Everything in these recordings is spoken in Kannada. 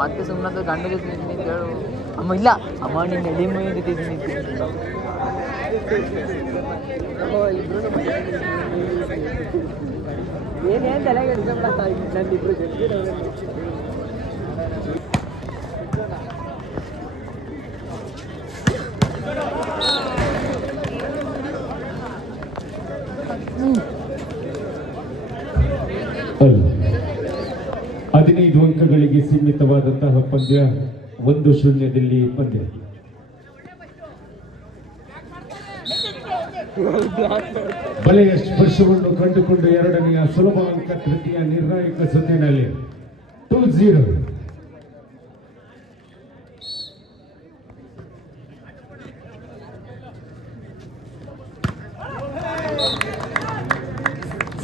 ಮತ್ತೆ ಸುಮ್ಮನೆ ಗಂಡ ಜೊತೆ ನಿಂತು ಹೇಳು ಅಮ್ಮ ಇಲ್ಲ ಅಮ್ಮ ನಿನ್ನ ಎಡಿ ಮೈ ನಿಂತಿದ್ದೀನಿ ಏನೇನು ತಲೆಗೆ ಹಿಡ್ಕೊಂಡ್ಬಿಡತ್ತ ನಂದಿಬ್ರು ಅಲ್ಲ 15 ಅಂಕಗಳಿಗೆ ಸೀಮಿತವಾದಂತಹ ಪಂದ್ಯ 1-0 ಪಂದ್ಯ. ಬಲೆಯ ಸ್ಪರ್ಶವನ್ನು ಕಂಡುಕೊಂಡು ಎರಡನೆಯ ಸುಲಭ ಅಂಕ ತೃತೀಯ ನಿರ್ಣಾಯಕ ಸುತ್ತಿನಲ್ಲಿ 2-0.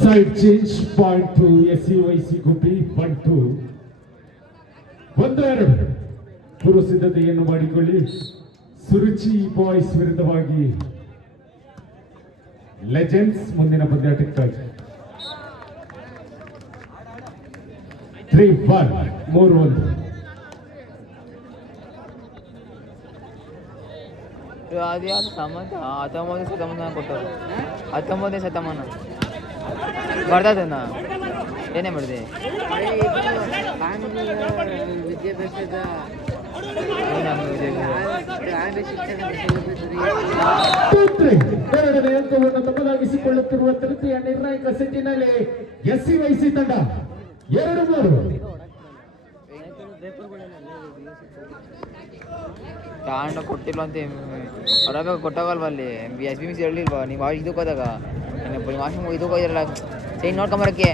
Side change point to SCYC Guppy 1-2. 1-2 ಪೂರ್ವ ಸಿದ್ಧತೆಯನ್ನು ಮಾಡಿಕೊಳ್ಳಿ. ಸುರುಚಿ ಬಾಯ್ಸ್ ವಿರುದ್ಧವಾಗಿ ಲೆಜೆಂಡ್ಸ್ ಮುಂದಿನ ಪಂದ್ಯಾಟಕ್ಕಾಗಿ 3-1 3-1. ಅದು ಯಾವುದು ಸಂಬಂಧ 19ನೇ ಶತಮಾನ ಕೊಟ್ಟರು 19ನೇ ಶತಮಾನ ಬರ್ದದನ್ನ ಏನೇ ಮಾಡಿದೆ ವಿದ್ಯಾಭ್ಯಾಸದ ಎರಡನೇ ಅಂಕವನ್ನು ತಮ್ಮದಾಗಿಸಿಕೊಳ್ಳುತ್ತಿರುವ ತೃತೀಯ ನಿರ್ಣಾಯಕ ಸೆಟ್ಟಿನಲ್ಲಿ SCYC ತಂಡ 2-3. ತಾಂಡ ಕೊಟ್ಟಿಲ್ಲ ಅಂತ ಹೊರಬೇಕು ಕೊಟ್ಟಾಗಲ್ವ ಅಲ್ಲಿ SBMC ಹೇಳಿಲ್ವಾ ನೀವು ಇದಕ್ಕೆ ಹೋದಾಗ ವಾಶ್ರೂಮ್ ಇದಕ್ಕೆ ಹೋಗಿರಲ್ಲ ಚೈನ್ ನೋಡ್ಕೊಂಬರಕ್ಕೆ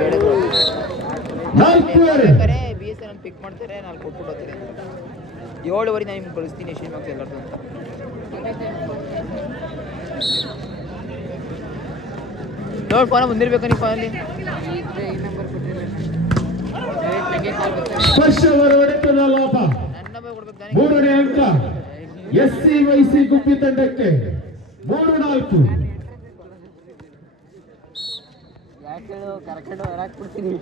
ಹೇಳಿದ್ರು BSNL ಪಿಕ್ ಮಾಡ್ತಾರೆ ನಾನು ಕೊಟ್ಬಿಟ್ಟು ಹೋಗ್ತೀನಿ 7 ನಾನು ನಿಮ್ಗೆ ಕಳಿಸ್ತೀನಿ ಎಷ್ಟ್ ಮಾರ್ಕ್ಸ್ ಎಲ್ಲರದು ಅಂತ ನೋಡಿ ಫೋನ ಬಂದಿರ್ಬೇಕು ನೀವು ಫೋನಲ್ಲಿ ನನ್ನ ಕೊಡ್ಬೇಕು ತಾನೆ 3ನೇ ಅಂಕ SCYC ಗುಬ್ಬಿ ತಂಡಕ್ಕೆ 3-4. ಕರ್ಕೊಂಡು ಹೊರಾಕ್ಬಿಡ್ತೀನಿ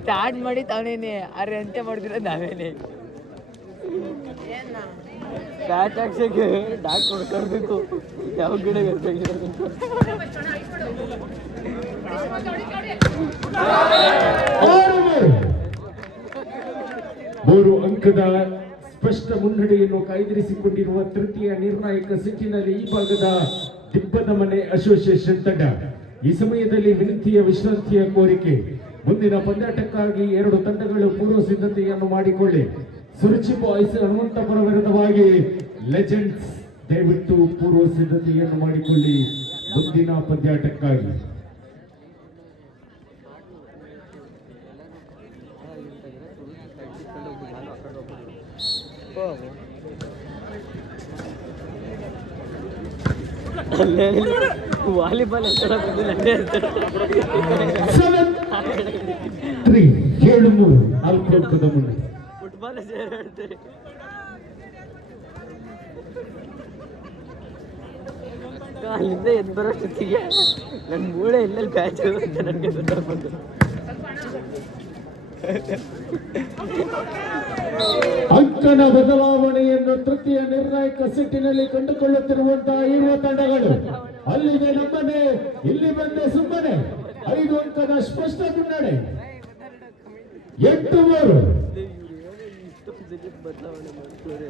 ಸ್ಟಾರ್ಟ್ ಮಾಡಿ ತಾವೇನೆ ಅರೆ ಅಂತ್ಯ ಮಾಡ್ತಿರೋದು ನಾವೇನೆ ಬ್ಯಾಟ್ ಹಾಕ್ಸಕ್ಕೆ ಡಾಕ್ ಕೊಡ್ಕೊಳ್ಬೇಕು ಯಾವ ಗಿಡ ಇರ್ಬೇಕು 3 ಅಂಕದ ಸ್ಪಷ್ಟ ಮುನ್ನಡೆಯನ್ನು ಕಾಯ್ದಿರಿಸಿಕೊಂಡಿರುವ ತೃತೀಯ ನಿರ್ಣಾಯಕ ಸಿಟ್ಟಿನಲ್ಲಿ ಈ ಭಾಗದ ದಿಬ್ಬದ ಮನೆ ಅಸೋಸಿಯೇಷನ್ ತಂಡ ಈ ಸಮಯದಲ್ಲಿ ವಿನಂತಿಯ ವಿಶ್ರಾಂತಿಯ ಕೋರಿಕೆ. ಮುಂದಿನ ಪಂದ್ಯಾಟಕ್ಕಾಗಿ 2 ತಂಡಗಳು ಪೂರ್ವ ಸಿದ್ಧತೆಯನ್ನು ಮಾಡಿಕೊಳ್ಳಿ. ಸುರುಚಿ ಬಾಯ್ಸ್ ಹನುಮಂತಪುರ ವಿರುದ್ಧವಾಗಿ ಲೆಜೆಂಡ್ಸ್ ದಯವಿಟ್ಟು ಪೂರ್ವ ಸಿದ್ಧತೆಯನ್ನು ಮಾಡಿಕೊಳ್ಳಿ ಮುಂದಿನ ಪಂದ್ಯಾಟಕ್ಕಾಗಿ. ವಾಲಿಬಾಲ್ 7-3 4 ಅಂಕದ ಮುಂದೆ ಫುಟ್ಬಾಲ್ ಅಲ್ಲಿಂದ ಎದ್ದು ಬರೋಷ್ಟೊತ್ತಿಗೆ ನನ್ನ ಮೂಳೆ ಎಲ್ಲೆಲ್ಲಿ ಬ್ಯಾಚ್ ಅಂತ ನನಗೆ ಗೊತ್ತಾಗ್ಬಂದು ಅಂಕನ ಬದಲಾವಣೆಯನ್ನು ತೃತೀಯ ನಿರ್ಣಾಯಕ ಸೆಟ್ಟಿನಲ್ಲಿ ಕಂಡುಕೊಳ್ಳುತ್ತಿರುವಂತಹ ಇರುವ ತಂಡಗಳು ಅಲ್ಲಿಗೆ ನಮ್ಮನೆ ಇಲ್ಲಿ ಬಂದೆ ಸುಮ್ಮನೆ 5 ಅಂಕದ ಸ್ಪಷ್ಟ ಮುನ್ನಡೆ 8-3. ಬದಲಾವಣೆ ಮಾಡ್ತಾರೆ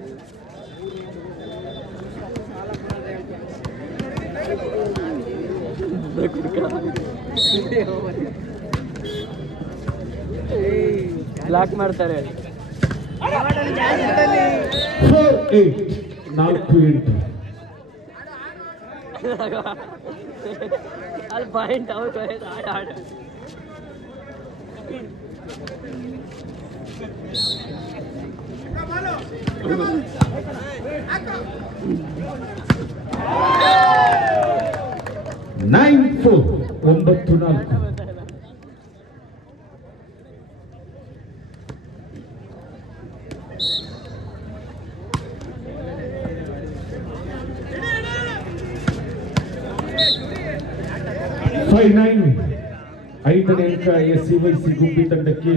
4 ಮಾಡ್ತಾರೆ 4-8 ಅಲ್ಲಿ ಪಾಯಿಂಟ್ ಔಟ್ ಆಡ 9-4 9-4. 5ನೇ ಅಂಕ SCYC ಗುಬ್ಬಿ ತಂಡಕ್ಕೆ,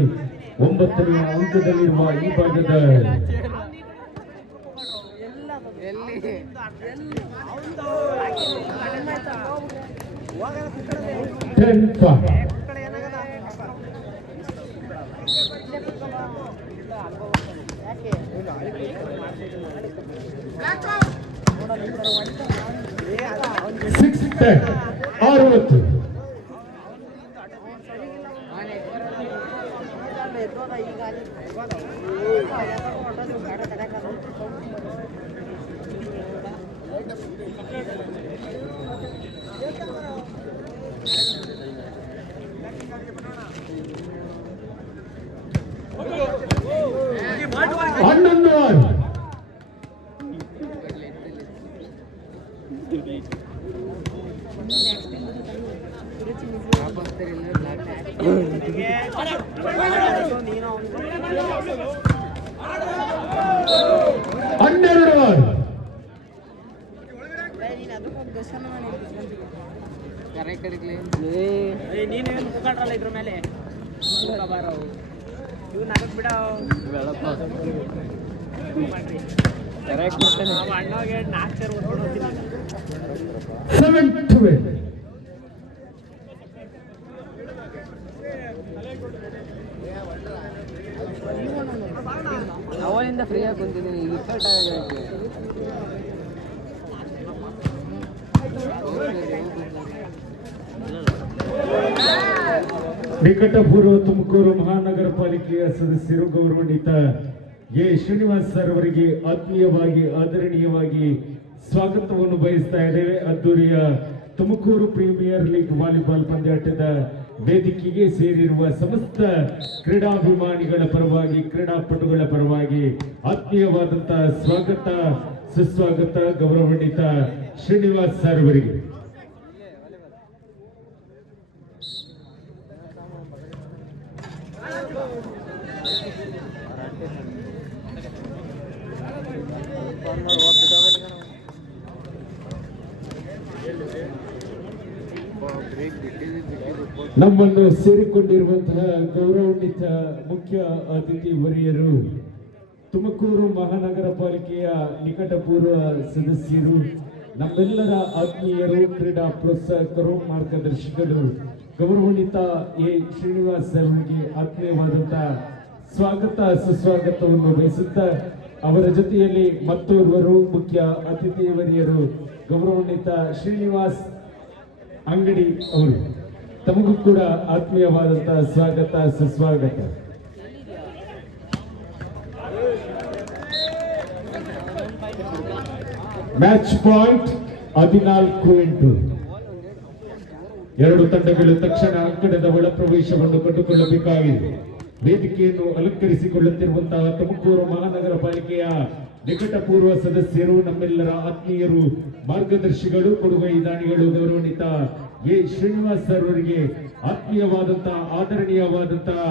9ನೇ ಅಂಕದಲ್ಲಿರುವ ಈ ಭಾಗದ 10-5. Six 10 60. ಹನ್ನೊಂದು ಇದ್ರ ಮೇಲೆ ಅವನಿಂದ ಫ್ರೀ ಆಗಿ ಕುಂತಿದ್ದೀನಿ ನಿಕಟಪೂರ್ವ ತುಮಕೂರು ಮಹಾನಗರ ಪಾಲಿಕೆಯ ಸದಸ್ಯರು ಗೌರವಾನ್ವಿತ ಎ ಶ್ರೀನಿವಾಸ್ ಸರ್ ಅವರಿಗೆ ಆತ್ಮೀಯವಾಗಿ ಆದರಣೀಯವಾಗಿ ಸ್ವಾಗತವನ್ನು ಬಯಸ್ತಾ ಇದ್ದೇವೆ. ಅದ್ದೂರಿಯ ತುಮಕೂರು ಪ್ರೀಮಿಯರ್ ಲೀಗ್ ವಾಲಿಬಾಲ್ ಪಂದ್ಯಾಟದ ವೇದಿಕೆಗೆ ಸೇರಿರುವ ಸಮಸ್ತ ಕ್ರೀಡಾಭಿಮಾನಿಗಳ ಪರವಾಗಿ, ಕ್ರೀಡಾಪಟುಗಳ ಪರವಾಗಿ ಆತ್ಮೀಯವಾದಂತಹ ಸ್ವಾಗತ ಸುಸ್ವಾಗತ ಗೌರವಾನ್ವಿತ ಶ್ರೀನಿವಾಸ್ ಸರ್ ಅವರಿಗೆ. ನಮ್ಮನ್ನು ಸೇರಿಕೊಂಡಿರುವಂತಹ ಗೌರವಾನ್ವಿತ ಮುಖ್ಯ ಅತಿಥಿ ವರಿಯರು, ತುಮಕೂರು ಮಹಾನಗರ ಪಾಲಿಕೆಯ ನಿಕಟಪೂರ್ವ ಸದಸ್ಯರು, ನಮ್ಮೆಲ್ಲರ ಆತ್ಮೀಯರು, ಕ್ರೀಡಾ ಪ್ರೋತ್ಸಾಹಕರು, ಮಾರ್ಗದರ್ಶಕರು, ಗೌರವಾನ್ವಿತ ಎ ಶ್ರೀನಿವಾಸ್ ಅವರಿಗೆ ಆತ್ಮೀಯವಾದಂತಹ ಸ್ವಾಗತ ಸುಸ್ವಾಗತವನ್ನು ಬಯಸುತ್ತಾ, ಅವರ ಜೊತೆಯಲ್ಲಿ ಮತ್ತೋರ್ವರು ಮುಖ್ಯ ಅತಿಥಿ ವರಿಯರು ಗೌರವಾನ್ವಿತ ಶ್ರೀನಿವಾಸ್ ಅಂಗಡಿ ಅವರು, ತಮಗೂ ಕೂಡ ಆತ್ಮೀಯವಾದಂತಹ ಸ್ವಾಗತ ಸುಸ್ವಾಗತ. Match point 14-8. ಎರಡು ತಂಡಗಳು ತಕ್ಷಣ ಅಂಕಣದ ಒಳ ಪ್ರವೇಶವನ್ನು ಕಂಡುಕೊಳ್ಳಬೇಕಾಗಿದೆ. ವೇದಿಕೆಯನ್ನು ಅಲಂಕರಿಸಿಕೊಳ್ಳುತ್ತಿರುವಂತಹ ತುಮಕೂರು ಮಹಾನಗರ ಪಾಲಿಕೆಯ ನಿಕಟಪೂರ್ವ ಸದಸ್ಯರು, ನಮ್ಮೆಲ್ಲರ ಆತ್ಮೀಯರು, ಮಾರ್ಗದರ್ಶಿಗಳು, ಕೊಡುಗೈ ದಾನಿಗಳು, ಗೌರವಾನ್ವಿತ ಎ ಶ್ರೀನಿವಾಸ್ ಸರ್ ಅವರಿಗೆ ಆತ್ಮೀಯವಾದಂತಹ ಆದರಣೀಯವಾದಂತಹ